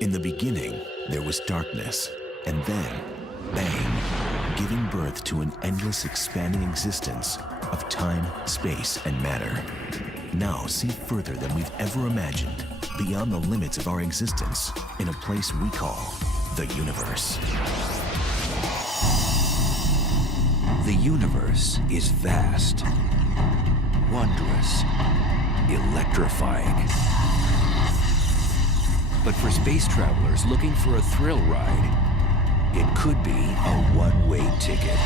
In the beginning, there was darkness, and then, bang, giving birth to an endless expanding existence of time, space, and matter. Now see further than we've ever imagined, beyond the limits of our existence, in a place we call the universe. The universe is vast, wondrous, electrifying. But for space travelers looking for a thrill ride, it could be a one-way ticket.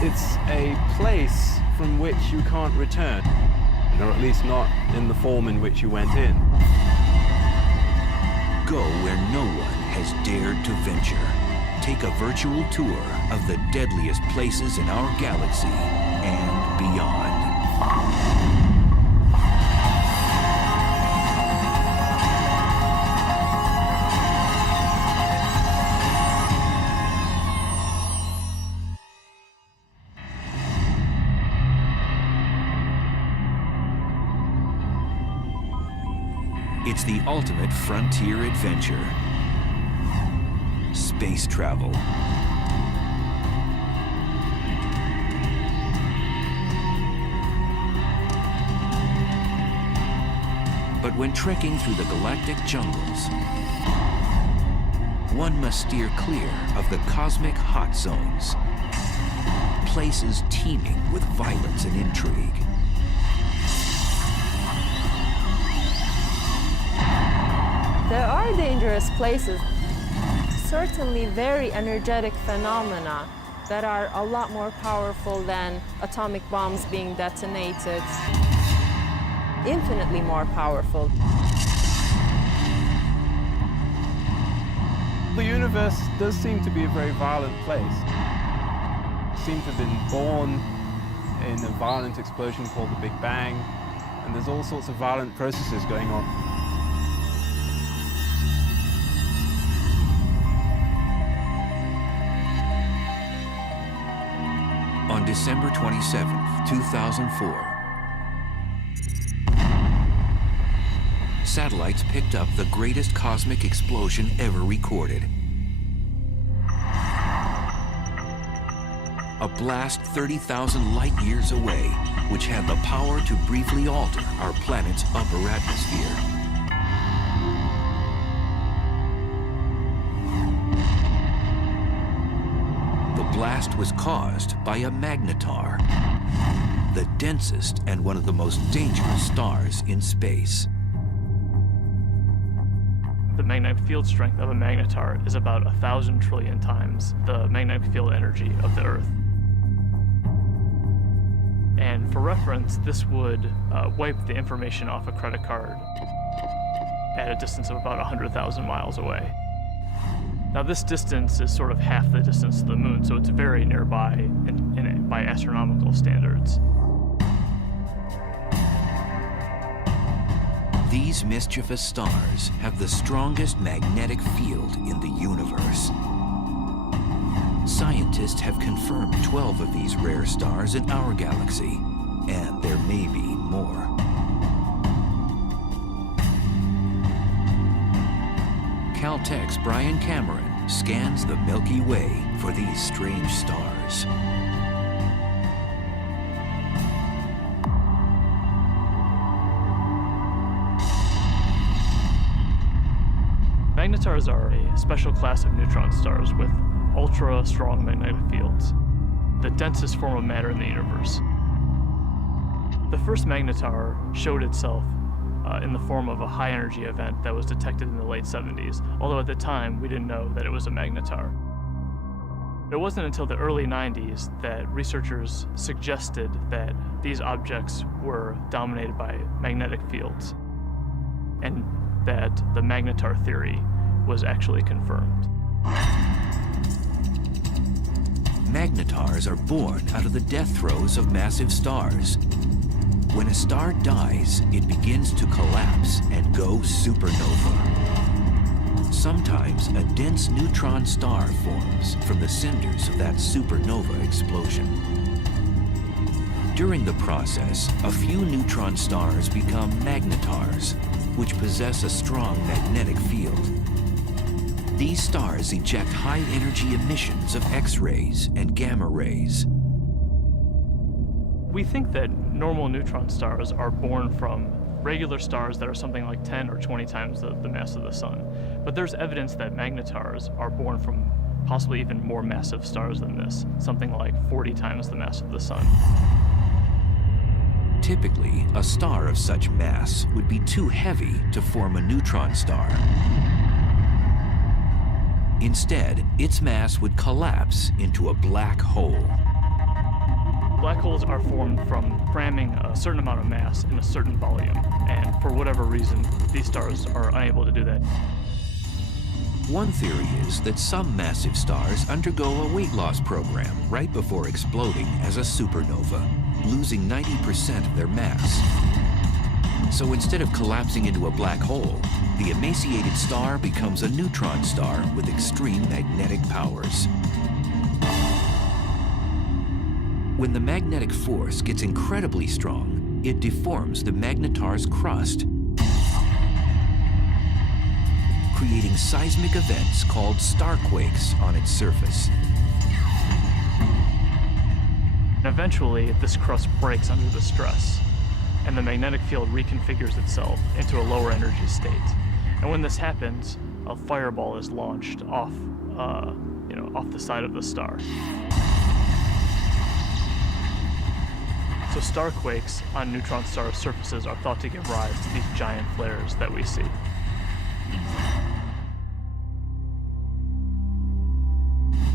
It's a place from which you can't return, or at least not in the form in which you went in. Go where no one has dared to venture. Take a virtual tour of the deadliest places in our galaxy and beyond. It's the ultimate frontier adventure. Space travel. But when trekking through the galactic jungles, one must steer clear of the cosmic hot zones, places teeming with violence and intrigue. There are dangerous places, certainly very energetic phenomena that are a lot more powerful than atomic bombs being detonated, infinitely more powerful. The universe does seem to be a very violent place. It seems to have been born in a violent explosion called the Big Bang, and there's all sorts of violent processes going on. On December 27, 2004, satellites picked up the greatest cosmic explosion ever recorded. A blast 30,000 light years away, which had the power to briefly alter our planet's upper atmosphere. The blast was caused by a magnetar, the densest and one of the most dangerous stars in space. The magnetic field strength of a magnetar is about 1,000 trillion times the magnetic field energy of the Earth. And for reference, this would wipe the information off a credit card at a distance of about 100,000 miles away. Now, this distance is sort of half the distance to the moon, so it's very nearby by astronomical standards. These mischievous stars have the strongest magnetic field in the universe. Scientists have confirmed 12 of these rare stars in our galaxy, and there may be more. Caltech's Brian Cameron scans the Milky Way for these strange stars. Magnetars are a special class of neutron stars with ultra-strong magnetic fields, the densest form of matter in the universe. The first magnetar showed itself in the form of a high-energy event that was detected in the late 70s, although at the time we didn't know that it was a magnetar. It wasn't until the early 90s that researchers suggested that these objects were dominated by magnetic fields, and that the magnetar theory was actually confirmed. Magnetars are born out of the death throes of massive stars. When a star dies, it begins to collapse and go supernova. Sometimes a dense neutron star forms from the cinders of that supernova explosion. During the process, a few neutron stars become magnetars, which possess a strong magnetic field. These stars eject high-energy emissions of X-rays and gamma rays. We think that normal neutron stars are born from regular stars that are something like 10 or 20 times the mass of the sun. But there's evidence that magnetars are born from possibly even more massive stars than this, something like 40 times the mass of the sun. Typically, a star of such mass would be too heavy to form a neutron star. Instead, its mass would collapse into a black hole. Black holes are formed from cramming a certain amount of mass in a certain volume, and for whatever reason, these stars are unable to do that. One theory is that some massive stars undergo a weight loss program right before exploding as a supernova, losing 90% of their mass. So instead of collapsing into a black hole, the emaciated star becomes a neutron star with extreme magnetic powers. When the magnetic force gets incredibly strong, it deforms the magnetar's crust, creating seismic events called starquakes on its surface. And eventually, this crust breaks under the stress, and the magnetic field reconfigures itself into a lower energy state. And when this happens, a fireball is launched off the side of the star. So starquakes on neutron star surfaces are thought to give rise to these giant flares that we see.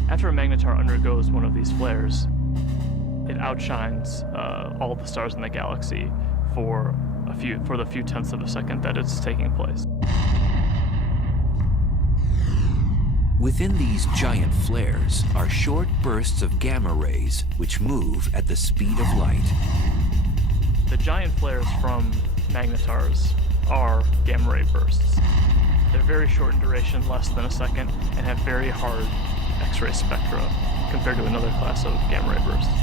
After a magnetar undergoes one of these flares, it outshines all the stars in the galaxy for the few tenths of a second that it's taking place. Within these giant flares are short bursts of gamma rays which move at the speed of light. The giant flares from magnetars are gamma ray bursts. They're very short in duration, less than a second, and have very hard X-ray spectra compared to another class of gamma ray bursts.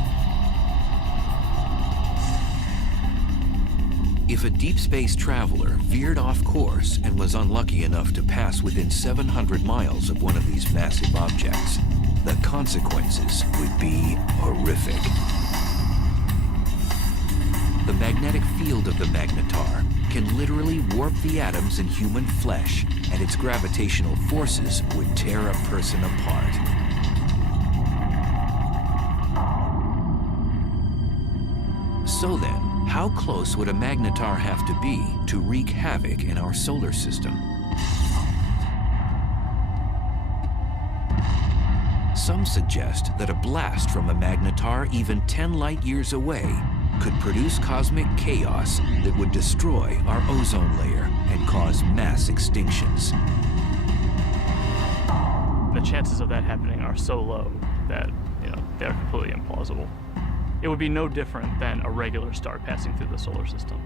If a deep space traveler veered off course and was unlucky enough to pass within 700 miles of one of these massive objects, the consequences would be horrific. The magnetic field of the magnetar can literally warp the atoms in human flesh, and its gravitational forces would tear a person apart. So then, how close would a magnetar have to be to wreak havoc in our solar system? Some suggest that a blast from a magnetar even 10 light years away could produce cosmic chaos that would destroy our ozone layer and cause mass extinctions. The chances of that happening are so low that, they're completely implausible. It would be no different than a regular star passing through the solar system.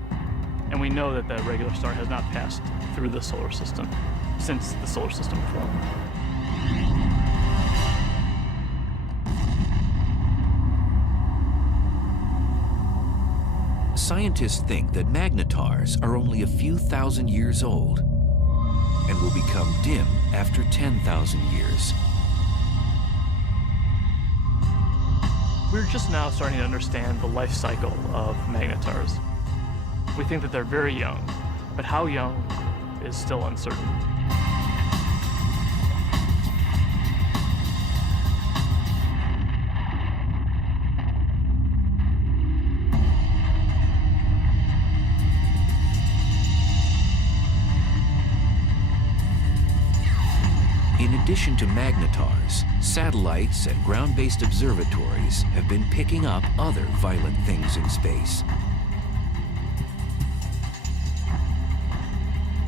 And we know that the regular star has not passed through the solar system since the solar system formed. Scientists think that magnetars are only a few thousand years old and will become dim after 10,000 years. We're just now starting to understand the life cycle of magnetars. We think that they're very young, but how young is still uncertain. In addition to magnetars, satellites and ground-based observatories have been picking up other violent things in space.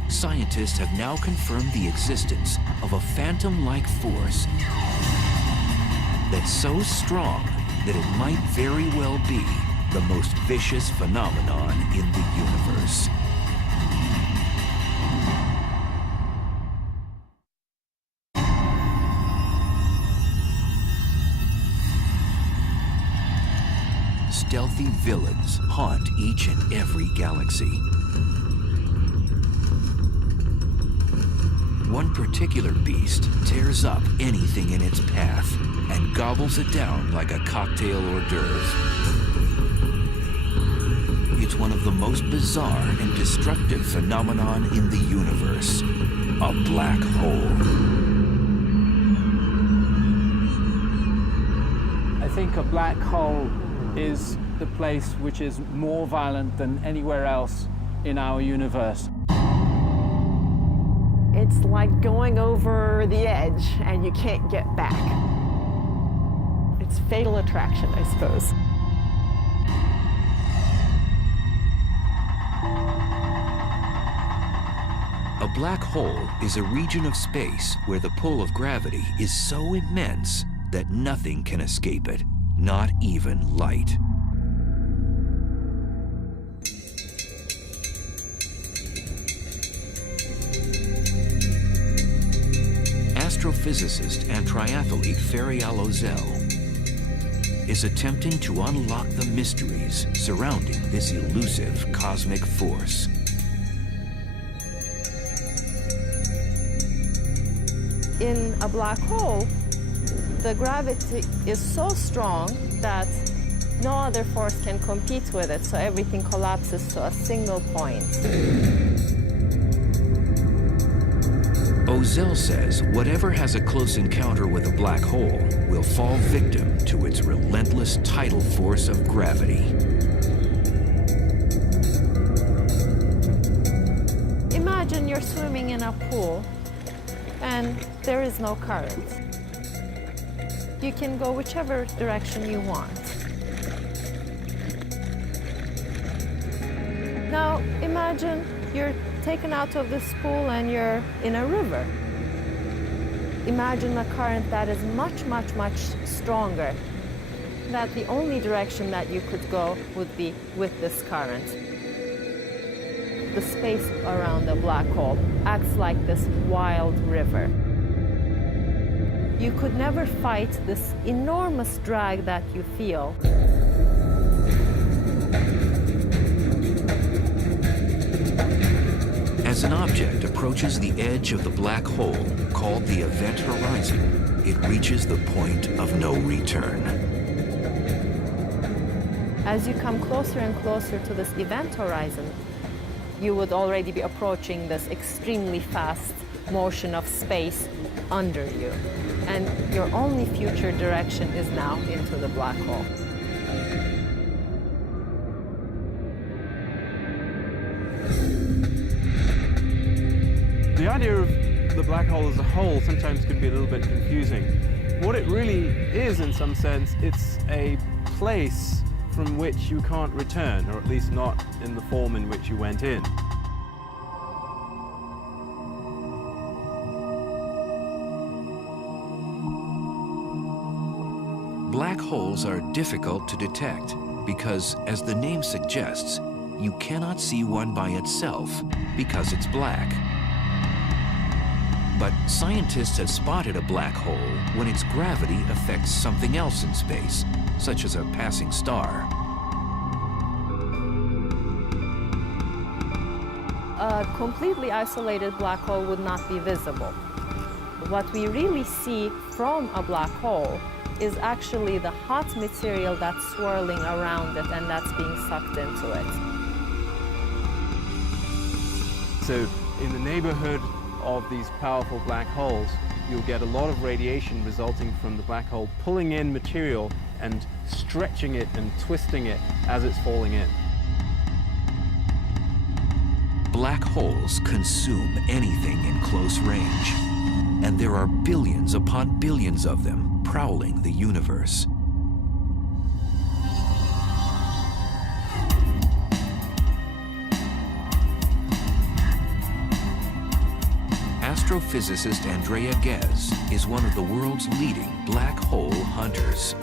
Scientists have now confirmed the existence of a phantom-like force that's so strong that it might very well be the most vicious phenomenon in the universe. Stealthy villains haunt each and every galaxy. One particular beast tears up anything in its path and gobbles it down like a cocktail hors d'oeuvre. It's one of the most bizarre and destructive phenomenon in the universe, a black hole. I think a black hole is the place which is more violent than anywhere else in our universe. It's like going over the edge and you can't get back. It's fatal attraction, I suppose. A black hole is a region of space where the pull of gravity is so immense that nothing can escape it, not even light. Astrophysicist and triathlete Ferial Ozel is attempting to unlock the mysteries surrounding this elusive cosmic force. In a black hole, the gravity is so strong that no other force can compete with it, so everything collapses to a single point. Ozel says whatever has a close encounter with a black hole will fall victim to its relentless tidal force of gravity. Imagine you're swimming in a pool and there is no current. You can go whichever direction you want. Now imagine you're taken out of this pool and you're in a river. Imagine a current that is much, much, much stronger. That the only direction that you could go would be with this current. The space around the black hole acts like this wild river. You could never fight this enormous drag that you feel. As an object approaches the edge of the black hole, called the event horizon, it reaches the point of no return. As you come closer and closer to this event horizon, you would already be approaching this extremely fast motion of space under you. And your only future direction is now into the black hole. The idea of the black hole as a whole sometimes can be a little bit confusing. What it really is, in some sense, it's a place from which you can't return, or at least not in the form in which you went in. Black holes are difficult to detect because, as the name suggests, you cannot see one by itself because it's black. But scientists have spotted a black hole when its gravity affects something else in space, such as a passing star. A completely isolated black hole would not be visible. What we really see from a black hole is actually the hot material that's swirling around it and that's being sucked into it. So in the neighborhood of these powerful black holes, you'll get a lot of radiation resulting from the black hole pulling in material and stretching it and twisting it as it's falling in. Black holes consume anything in close range, and there are billions upon billions of them prowling the universe. Astrophysicist Andrea Ghez is one of the world's leading black hole hunters.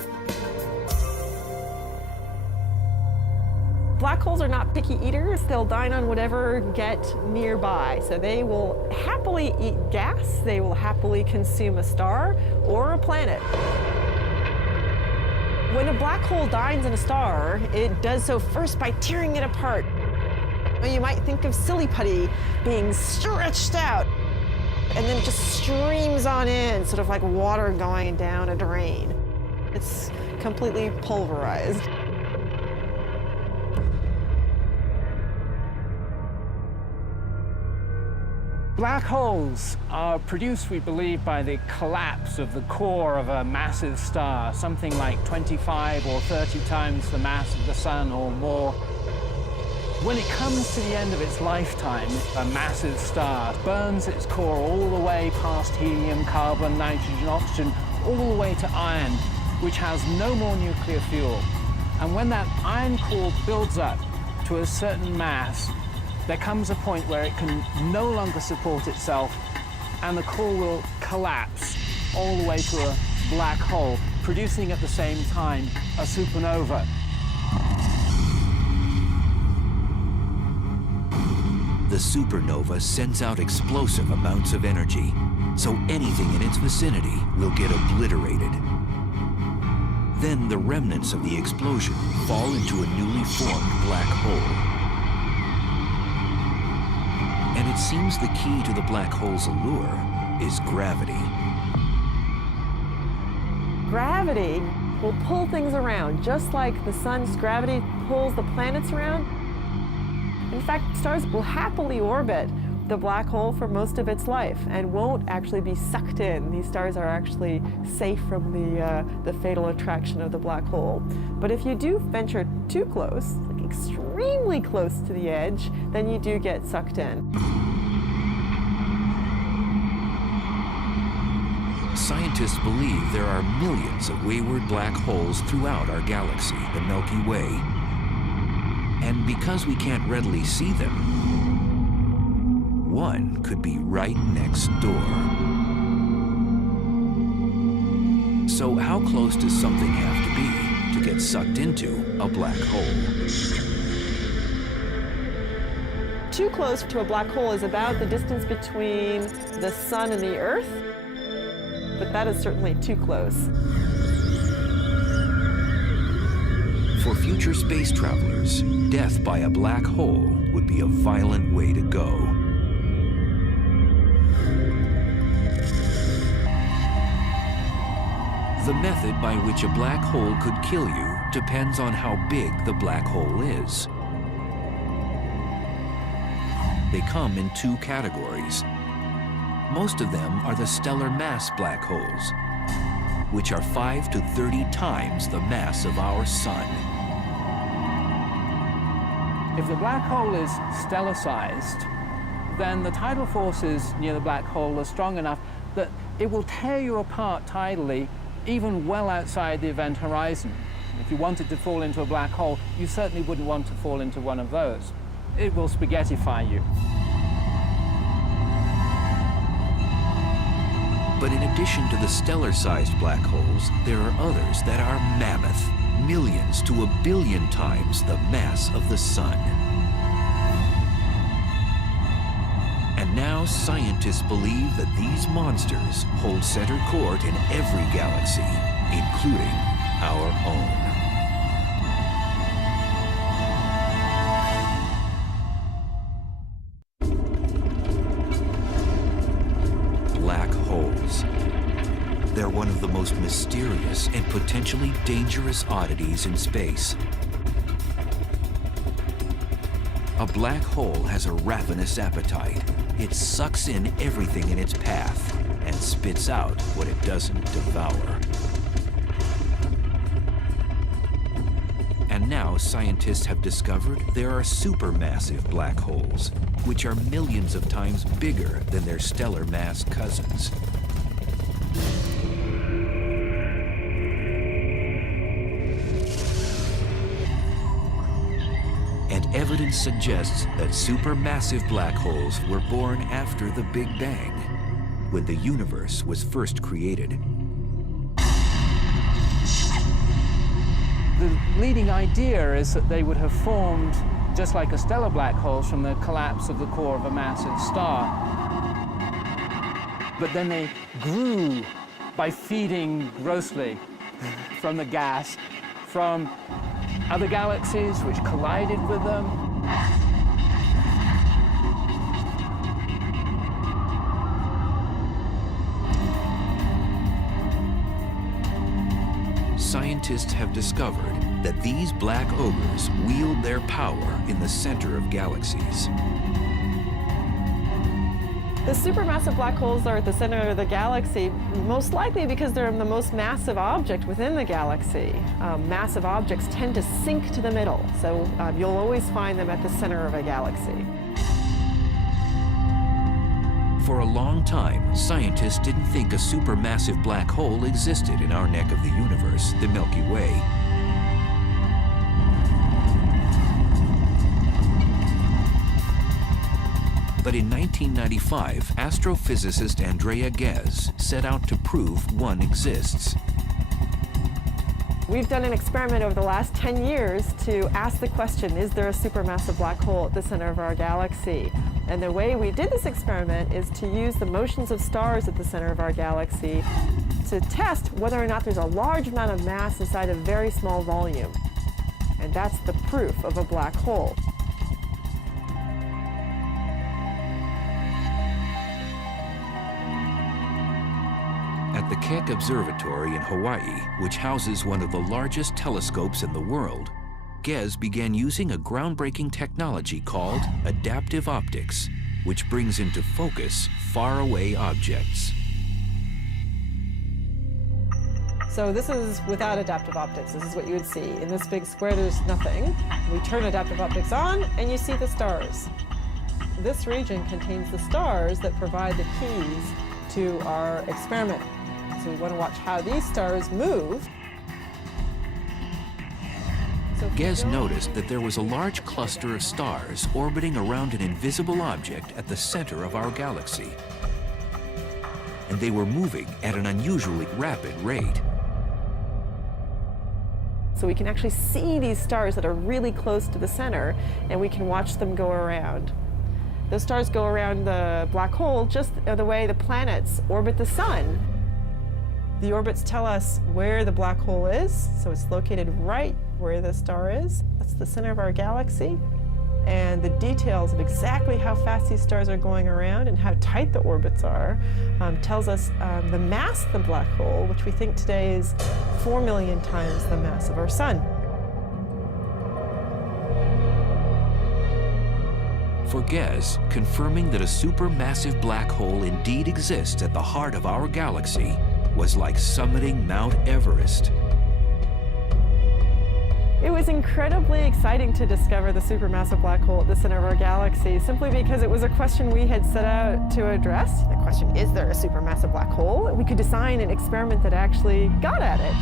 Black holes are not picky eaters. They'll dine on whatever get nearby. So they will happily eat gas. They will happily consume a star or a planet. When a black hole dines on a star, it does so first by tearing it apart. You might think of silly putty being stretched out. and then it just streams on in, sort of like water going down a drain. It's completely pulverized. Black holes are produced, we believe, by the collapse of the core of a massive star, something like 25 or 30 times the mass of the sun or more. When it comes to the end of its lifetime, a massive star burns its core all the way past helium, carbon, nitrogen, oxygen, all the way to iron, which has no more nuclear fuel. And when that iron core builds up to a certain mass, there comes a point where it can no longer support itself, and the core will collapse all the way to a black hole, producing at the same time a supernova. The supernova sends out explosive amounts of energy, so anything in its vicinity will get obliterated. Then the remnants of the explosion fall into a newly formed black hole. And it seems the key to the black hole's allure is gravity. Gravity will pull things around, just like the sun's gravity pulls the planets around. In fact, stars will happily orbit the black hole for most of its life and won't actually be sucked in. These stars are actually safe from the fatal attraction of the black hole. But if you do venture too close, like extremely close to the edge, then you do get sucked in. Scientists believe there are millions of wayward black holes throughout our galaxy, the Milky Way. And because we can't readily see them, one could be right next door. So how close does something have to be to get sucked into a black hole? Too close to a black hole is about the distance between the sun and the Earth, but that is certainly too close. For future space travelers, death by a black hole would be a violent way to go. The method by which a black hole could kill you depends on how big the black hole is. They come in two categories. Most of them are the stellar mass black holes, which are 5 to 30 times the mass of our sun. If the black hole is stellar-sized, then the tidal forces near the black hole are strong enough that it will tear you apart tidally, even well outside the event horizon. If you wanted to fall into a black hole, you certainly wouldn't want to fall into one of those. It will spaghettify you. But in addition to the stellar-sized black holes, there are others that are mammoth, millions to a billion times the mass of the sun. And now scientists believe that these monsters hold center court in every galaxy, including our own. Black holes. They're one of the most mysterious and potentially dangerous oddities in space. A black hole has a ravenous appetite. It sucks in everything in its path and spits out what it doesn't devour. And now scientists have discovered there are supermassive black holes, which are millions of times bigger than their stellar mass cousins. And evidence suggests that supermassive black holes were born after the Big Bang, when the universe was first created. The leading idea is that they would have formed just like a stellar black hole from the collapse of the core of a massive star. But then they grew by feeding grossly from the gas, from other galaxies which collided with them. scientists have discovered that these black ogres wield their power in the center of galaxies. The supermassive black holes are at the center of the galaxy, most likely because they're the most massive object within the galaxy. Massive objects tend to sink to the middle, so you'll always find them at the center of a galaxy. For a long time, scientists didn't think a supermassive black hole existed in our neck of the universe, the Milky Way. But in 1995, astrophysicist Andrea Ghez set out to prove one exists. We've done an experiment over the last 10 years to ask the question, is there a supermassive black hole at the center of our galaxy? And the way we did this experiment is to use the motions of stars at the center of our galaxy to test whether or not there's a large amount of mass inside a very small volume. And that's the proof of a black hole. At the Keck Observatory in Hawaii, which houses one of the largest telescopes in the world, Ghez began using a groundbreaking technology called adaptive optics, which brings into focus faraway objects. So this is without adaptive optics. This is what you would see. In this big square, there's nothing. We turn adaptive optics on, and you see the stars. This region contains the stars that provide the keys to our experiment. So we want to watch how these stars move. Ghez noticed that there was a large cluster of stars orbiting around an invisible object at the center of our galaxy. And they were moving at an unusually rapid rate. So we can actually see these stars that are really close to the center, and we can watch them go around. Those stars go around the black hole just the way the planets orbit the sun. The orbits tell us where the black hole is, so it's located right where the star is. That's the center of our galaxy. And the details of exactly how fast these stars are going around and how tight the orbits are tells us the mass of the black hole, which we think today is 4 million times the mass of our sun. For Ghez, confirming that a supermassive black hole indeed exists at the heart of our galaxy was like summiting Mount Everest. It was incredibly exciting to discover the supermassive black hole at the center of our galaxy, simply because it was a question we had set out to address. The question, is there a supermassive black hole? We could design an experiment that actually got at it.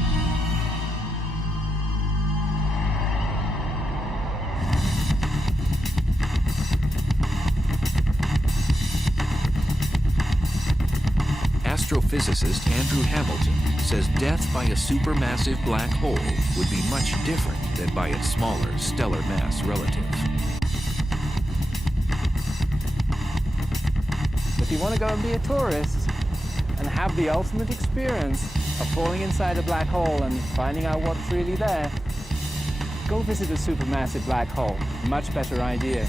Astrophysicist Andrew Hamilton says death by a supermassive black hole would be much different than by its smaller stellar mass relative. If you want to go and be a tourist and have the ultimate experience of falling inside a black hole and finding out what's really there, go visit a supermassive black hole. Much better idea.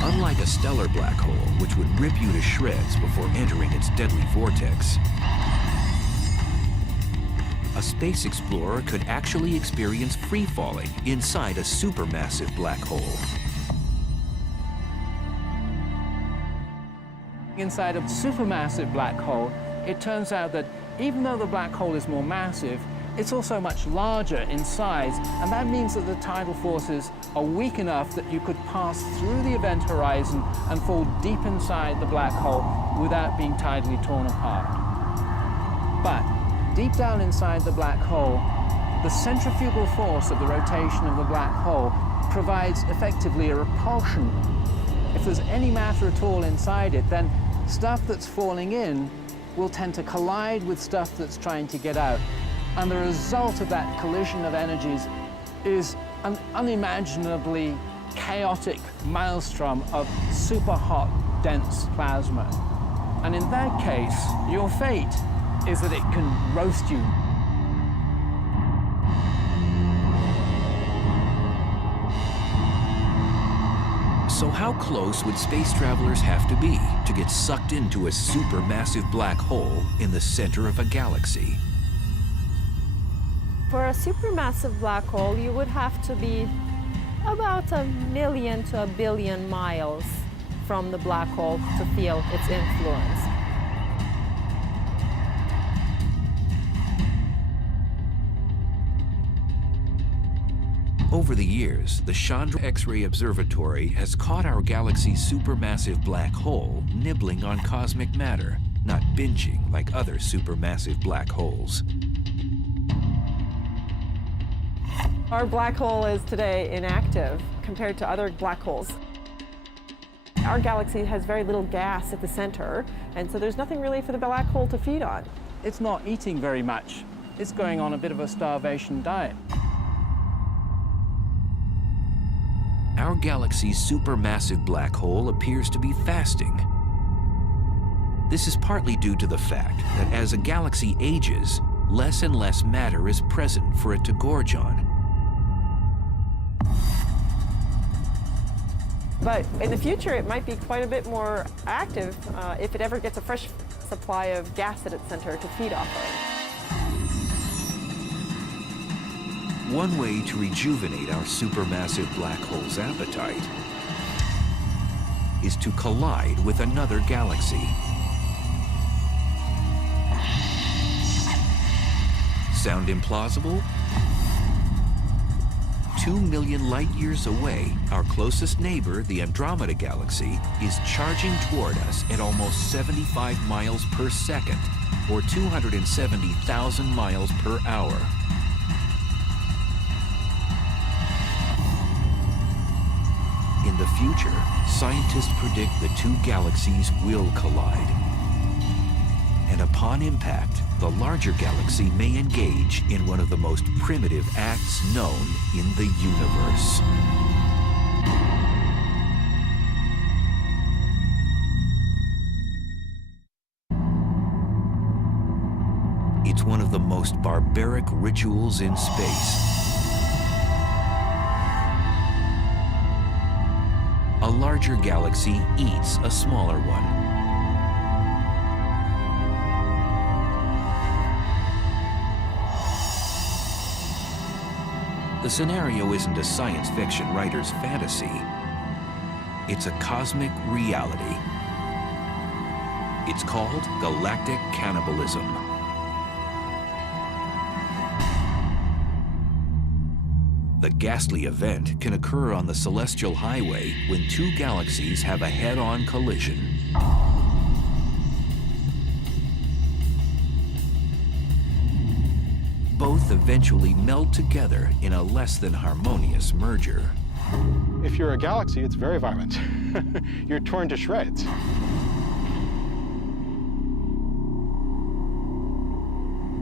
Unlike a stellar black hole, which would rip you to shreds before entering its deadly vortex, a space explorer could actually experience free-falling inside a supermassive black hole. Inside a supermassive black hole, it turns out that even though the black hole is more massive, it's also much larger in size, and that means that the tidal forces are weak enough that you could pass through the event horizon and fall deep inside the black hole without being tidally torn apart. But deep down inside the black hole, the centrifugal force of the rotation of the black hole provides effectively a repulsion. If there's any matter at all inside it, then stuff that's falling in will tend to collide with stuff that's trying to get out. And the result of that collision of energies is an unimaginably chaotic maelstrom of super hot, dense plasma. And in that case, your fate is that it can roast you. So how close would space travelers have to be to get sucked into a supermassive black hole in the center of a galaxy? For a supermassive black hole, you would have to be about 1 million to 1 billion miles from the black hole to feel its influence. Over the years, the Chandra X-ray Observatory has caught our galaxy's supermassive black hole nibbling on cosmic matter, not binging like other supermassive black holes. Our black hole is today inactive compared to other black holes. Our galaxy has very little gas at the center, and so there's nothing really for the black hole to feed on. It's not eating very much. It's going on a bit of a starvation diet. Our galaxy's supermassive black hole appears to be fasting. This is partly due to the fact that as a galaxy ages, less and less matter is present for it to gorge on. But in the future, it might be quite a bit more active if it ever gets a fresh supply of gas at its center to feed off of. One way to rejuvenate our supermassive black hole's appetite is to collide with another galaxy. Sound implausible? 2 million light years away, our closest neighbor, the Andromeda Galaxy, is charging toward us at almost 75 miles per second, or 270,000 miles per hour. In the future, scientists predict the two galaxies will collide. And upon impact, the larger galaxy may engage in one of the most primitive acts known in the universe. It's one of the most barbaric rituals in space. A larger galaxy eats a smaller one. The scenario isn't a science fiction writer's fantasy. It's a cosmic reality. It's called galactic cannibalism. The ghastly event can occur on the celestial highway when two galaxies have a head-on collision. Both eventually meld together in a less than harmonious merger. If you're a galaxy, it's very violent. You're torn to shreds.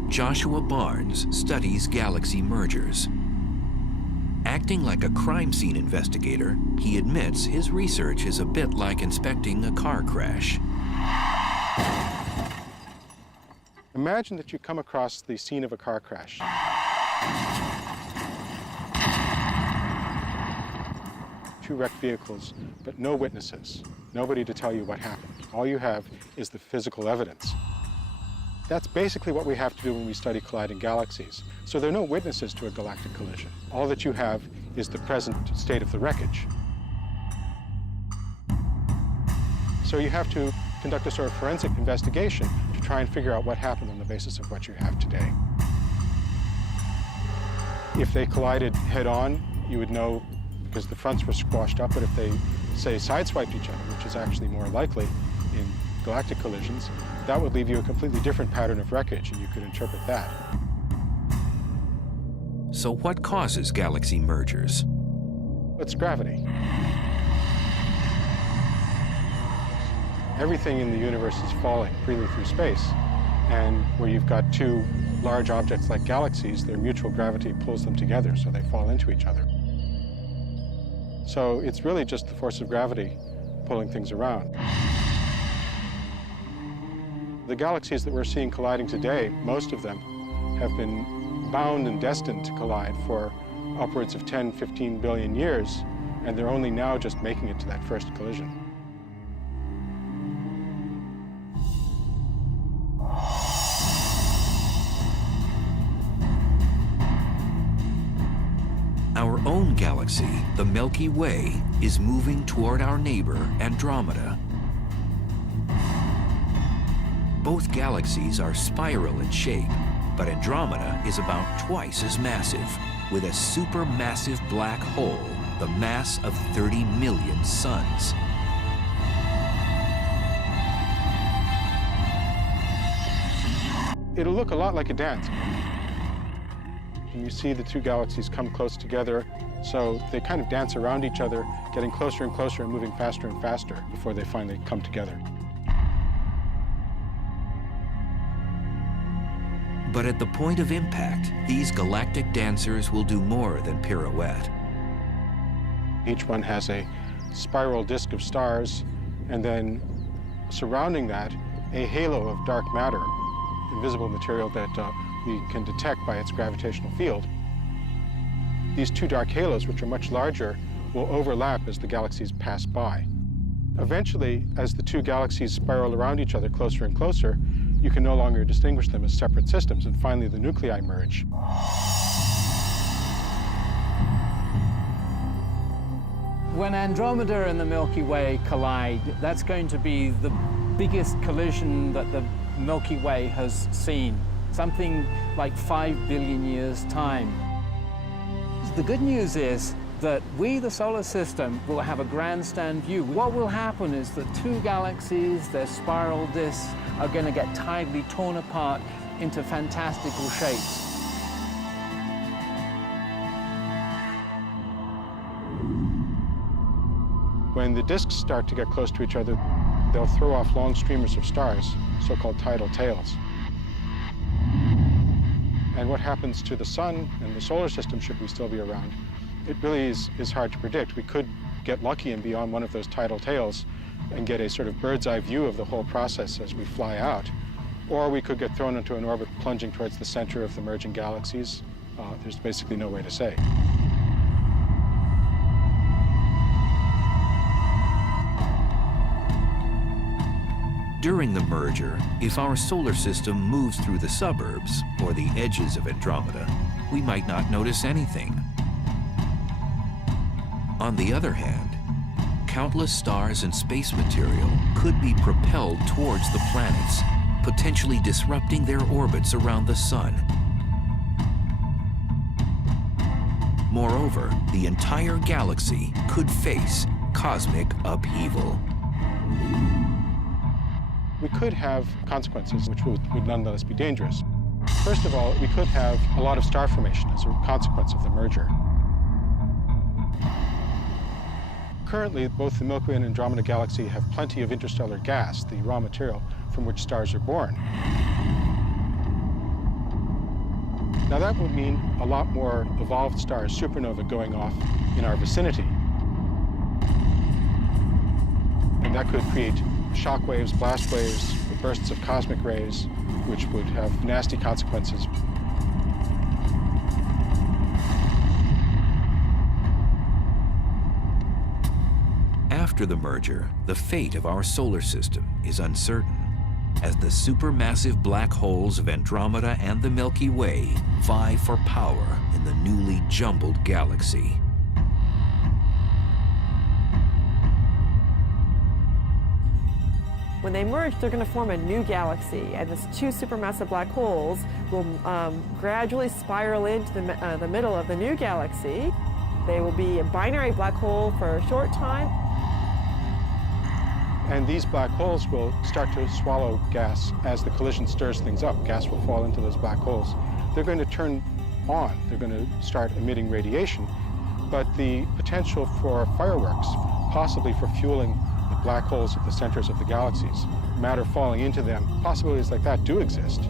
Joshua Barnes studies galaxy mergers. Acting like a crime scene investigator, he admits his research is a bit like inspecting a car crash. Imagine that you come across the scene of a car crash. Two wrecked vehicles, but no witnesses. Nobody to tell you what happened. All you have is the physical evidence. That's basically what we have to do when we study colliding galaxies. So there are no witnesses to a galactic collision. All that you have is the present state of the wreckage. So you have to conduct a sort of forensic investigation to try and figure out what happened on the basis of what you have today. If they collided head-on, you would know because the fronts were squashed up, but if they, say, sideswiped each other, which is actually more likely in galactic collisions, that would leave you a completely different pattern of wreckage, and you could interpret that. So what causes galaxy mergers? It's gravity. Everything in the universe is falling freely through space, and where you've got two large objects like galaxies, their mutual gravity pulls them together, so they fall into each other. So it's really just the force of gravity pulling things around. The galaxies that we're seeing colliding today, most of them have been bound and destined to collide for upwards of 10, 15 billion years, and they're only now just making it to that first collision. Our own galaxy, the Milky Way, is moving toward our neighbor, Andromeda. Both galaxies are spiral in shape, but Andromeda is about twice as massive, with a supermassive black hole the mass of 30 million suns. It'll look a lot like a dance. And you see the two galaxies come close together, so they kind of dance around each other, getting closer and closer and moving faster and faster before they finally come together. But at the point of impact, these galactic dancers will do more than pirouette. Each one has a spiral disk of stars, and then surrounding that, a halo of dark matter, invisible material that we can detect by its gravitational field. These two dark halos, which are much larger, will overlap as the galaxies pass by. Eventually, as the two galaxies spiral around each other closer and closer, you can no longer distinguish them as separate systems, and finally the nuclei merge. When Andromeda and the Milky Way collide, that's going to be the biggest collision that the Milky Way has seen, something like 5 billion years' time. The good news is that we, the solar system, will have a grandstand view. What will happen is that two galaxies, their spiral disks, are going to get tidally torn apart into fantastical shapes. When the disks start to get close to each other, they'll throw off long streamers of stars, so-called tidal tails. And what happens to the sun and the solar system, should we still be around, it really is hard to predict. We could get lucky and be on one of those tidal tails and get a sort of bird's eye view of the whole process as we fly out. Or we could get thrown into an orbit plunging towards the center of the merging galaxies. There's basically no way to say. During the merger, if our solar system moves through the suburbs or the edges of Andromeda, we might not notice anything. On the other hand, countless stars and space material could be propelled towards the planets, potentially disrupting their orbits around the sun. Moreover, the entire galaxy could face cosmic upheaval. We could have consequences which would nonetheless be dangerous. First of all, we could have a lot of star formation as a consequence of the merger. Currently, both the Milky Way and Andromeda galaxy have plenty of interstellar gas, the raw material from which stars are born. Now that would mean a lot more evolved stars, supernova, going off in our vicinity. And that could create shock waves, blast waves, bursts of cosmic rays, which would have nasty consequences. After the merger, the fate of our solar system is uncertain, as the supermassive black holes of Andromeda and the Milky Way vie for power in the newly jumbled galaxy. When they merge, they're going to form a new galaxy, and these two supermassive black holes will gradually spiral into the middle of the new galaxy. They will be a binary black hole for a short time. And these black holes will start to swallow gas as the collision stirs things up. Gas will fall into those black holes. They're going to turn on. They're going to start emitting radiation. But the potential for fireworks, possibly for fueling the black holes at the centers of the galaxies, matter falling into them, possibilities like that do exist.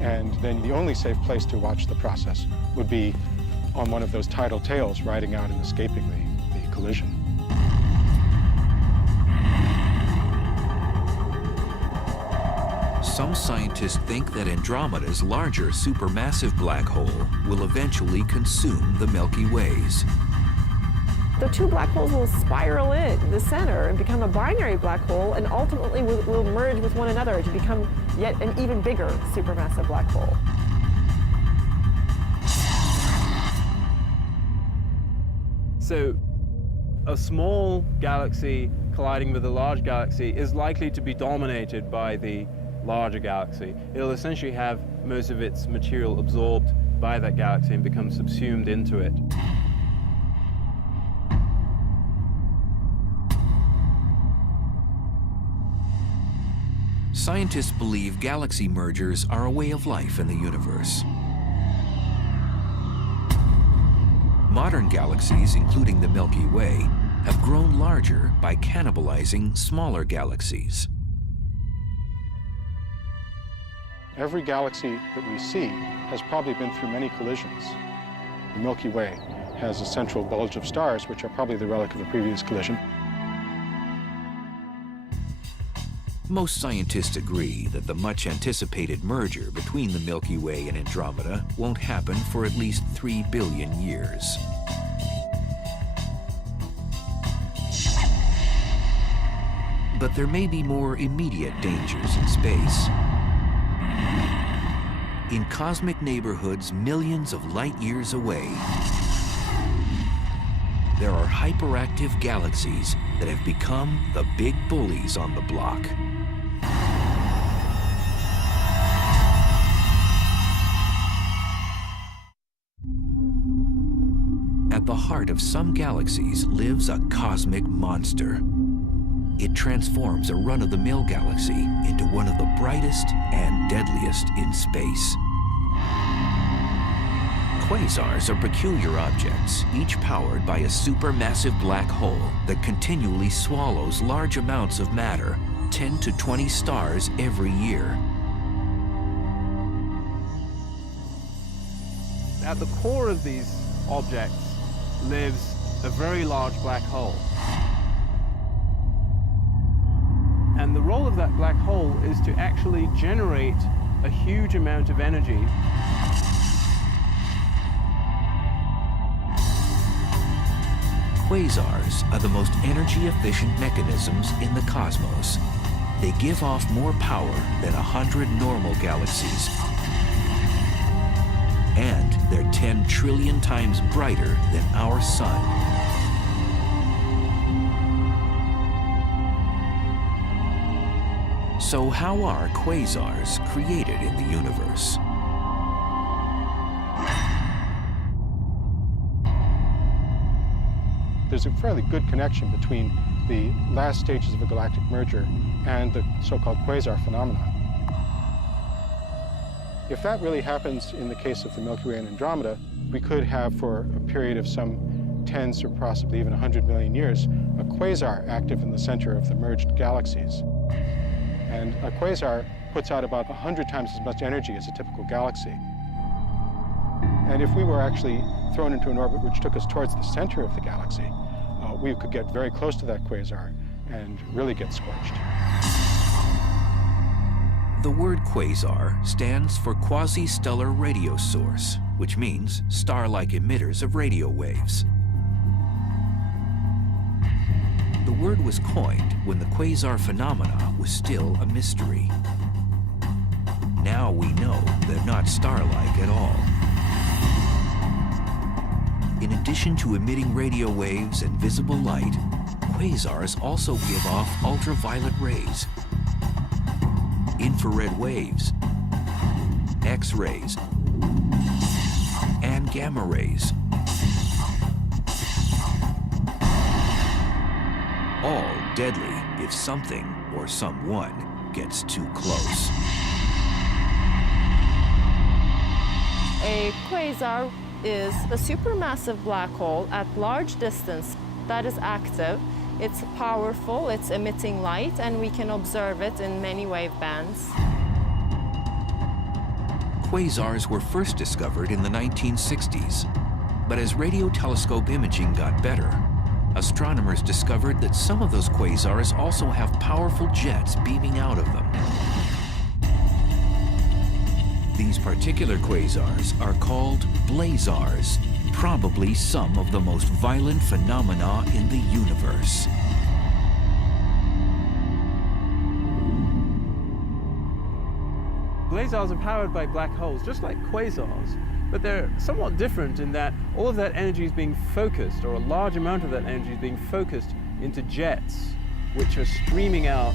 And then the only safe place to watch the process would be on one of those tidal tails riding out and escaping the collision. Some scientists think that Andromeda's larger supermassive black hole will eventually consume the Milky Ways. the two black holes will spiral in the center and become a binary black hole, and ultimately will merge with one another to become yet an even bigger supermassive black hole. So a small galaxy colliding with a large galaxy is likely to be dominated by the larger galaxy. It'll essentially have most of its material absorbed by that galaxy and become subsumed into it. Scientists believe galaxy mergers are a way of life in the universe. Modern galaxies, including the Milky Way, have grown larger by cannibalizing smaller galaxies. Every galaxy that we see has probably been through many collisions. The Milky Way has a central bulge of stars, which are probably the relic of a previous collision. Most scientists agree that the much-anticipated merger between the Milky Way and Andromeda won't happen for at least 3 billion years. But there may be more immediate dangers in space. In cosmic neighborhoods millions of light years away, there are hyperactive galaxies that have become the big bullies on the block. At the heart of some galaxies lives a cosmic monster. It transforms a run-of-the-mill galaxy into one of the brightest and deadliest in space. Quasars are peculiar objects, each powered by a supermassive black hole that continually swallows large amounts of matter, 10 to 20 stars every year. At the core of these objects lives a very large black hole. And the role of that black hole is to actually generate a huge amount of energy. Quasars are the most energy-efficient mechanisms in the cosmos. They give off more power than 100 normal galaxies. And they're 10 trillion times brighter than our sun. So how are quasars created in the universe? There's a fairly good connection between the last stages of a galactic merger and the so-called quasar phenomenon. If that really happens in the case of the Milky Way and Andromeda, we could have, for a period of some tens or possibly even 100 million years, a quasar active in the center of the merged galaxies. And a quasar puts out about 100 times as much energy as a typical galaxy. And if we were actually thrown into an orbit which took us towards the center of the galaxy, we could get very close to that quasar and really get scorched. The word quasar stands for quasi-stellar radio source, which means star-like emitters of radio waves. The word was coined when the quasar phenomena was still a mystery. Now we know they're not star-like at all. In addition to emitting radio waves and visible light, quasars also give off ultraviolet rays, infrared waves, X-rays, and gamma rays. All deadly if something or someone gets too close. A quasar is a supermassive black hole at large distance that is active. It's powerful, it's emitting light, and we can observe it in many wave bands. Quasars were first discovered in the 1960s, but as radio telescope imaging got better, astronomers discovered that some of those quasars also have powerful jets beaming out of them. These particular quasars are called blazars, probably some of the most violent phenomena in the universe. Blazars are powered by black holes, just like quasars, but they're somewhat different in that all of that energy is being focused, or a large amount of that energy is being focused into jets, which are streaming out.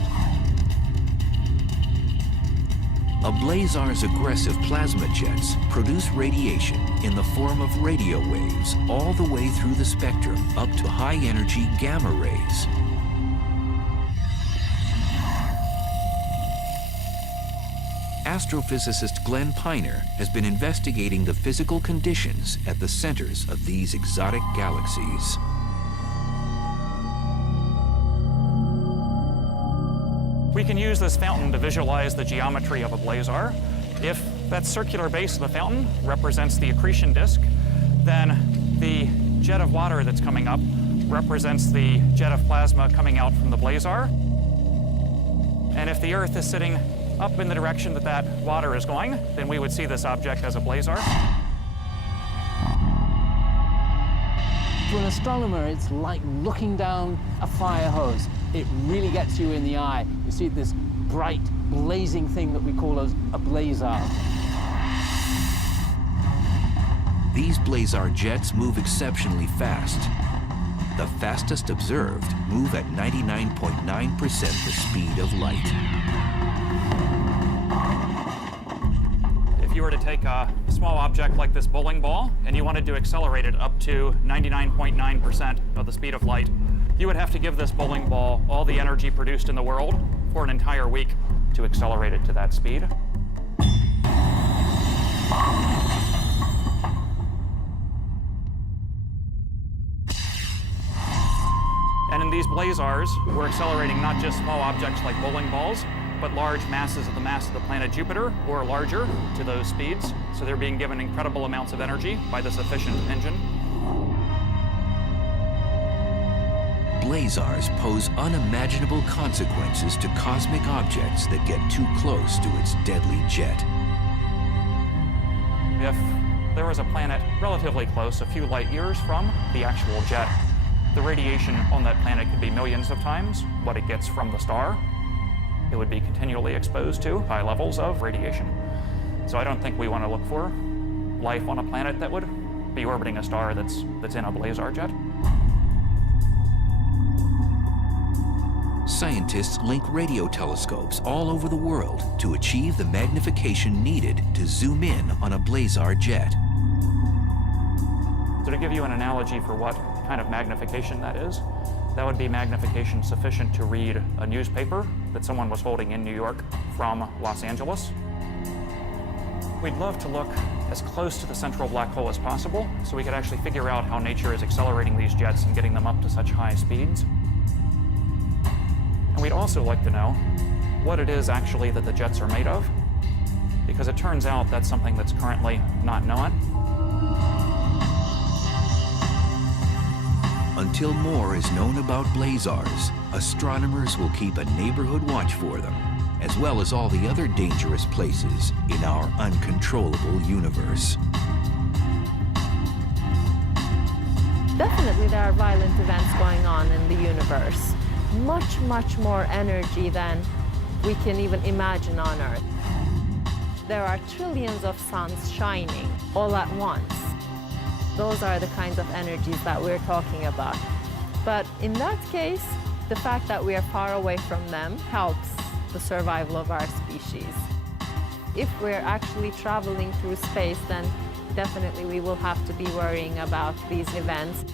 A blazar's aggressive plasma jets produce radiation in the form of radio waves all the way through the spectrum up to high-energy gamma rays. Astrophysicist Glenn Piner has been investigating the physical conditions at the centers of these exotic galaxies. We can use this fountain to visualize the geometry of a blazar. If that circular base of the fountain represents the accretion disk, then the jet of water that's coming up represents the jet of plasma coming out from the blazar. And if the Earth is sitting up in the direction that that water is going, then we would see this object as a blazar. To an astronomer, it's like looking down a fire hose. It really gets you in the eye. You see this bright, blazing thing that we call a blazar. These blazar jets move exceptionally fast. The fastest observed move at 99.9% the speed of light. If you were to take a small object like this bowling ball and you wanted to accelerate it up to 99.9% of the speed of light, you would have to give this bowling ball all the energy produced in the world for an entire week to accelerate it to that speed. And in these blazars, we're accelerating not just small objects like bowling balls, but large masses of the mass of the planet Jupiter or larger to those speeds. So they're being given incredible amounts of energy by this efficient engine. Blazars pose unimaginable consequences to cosmic objects that get too close to its deadly jet. If there was a planet relatively close, a few light years from the actual jet, the radiation on that planet could be millions of times what it gets from the star. It would be continually exposed to high levels of radiation. So I don't think we want to look for life on a planet that would be orbiting a star that's in a blazar jet. Scientists link radio telescopes all over the world to achieve the magnification needed to zoom in on a blazar jet. So to give you an analogy for what kind of magnification that is, that would be magnification sufficient to read a newspaper that someone was holding in New York from Los Angeles. We'd love to look as close to the central black hole as possible so we could actually figure out how nature is accelerating these jets and getting them up to such high speeds. And we'd also like to know what it is actually that the jets are made of, because it turns out that's something that's currently not known. Until more is known about blazars, astronomers will keep a neighborhood watch for them, as well as all the other dangerous places in our uncontrollable universe. Definitely there are violent events going on in the universe. Much, much more energy than we can even imagine on Earth. There are trillions of suns shining all at once. Those are the kinds of energies that we're talking about. But in that case, the fact that we are far away from them helps the survival of our species. If we're actually traveling through space, then definitely we will have to be worrying about these events.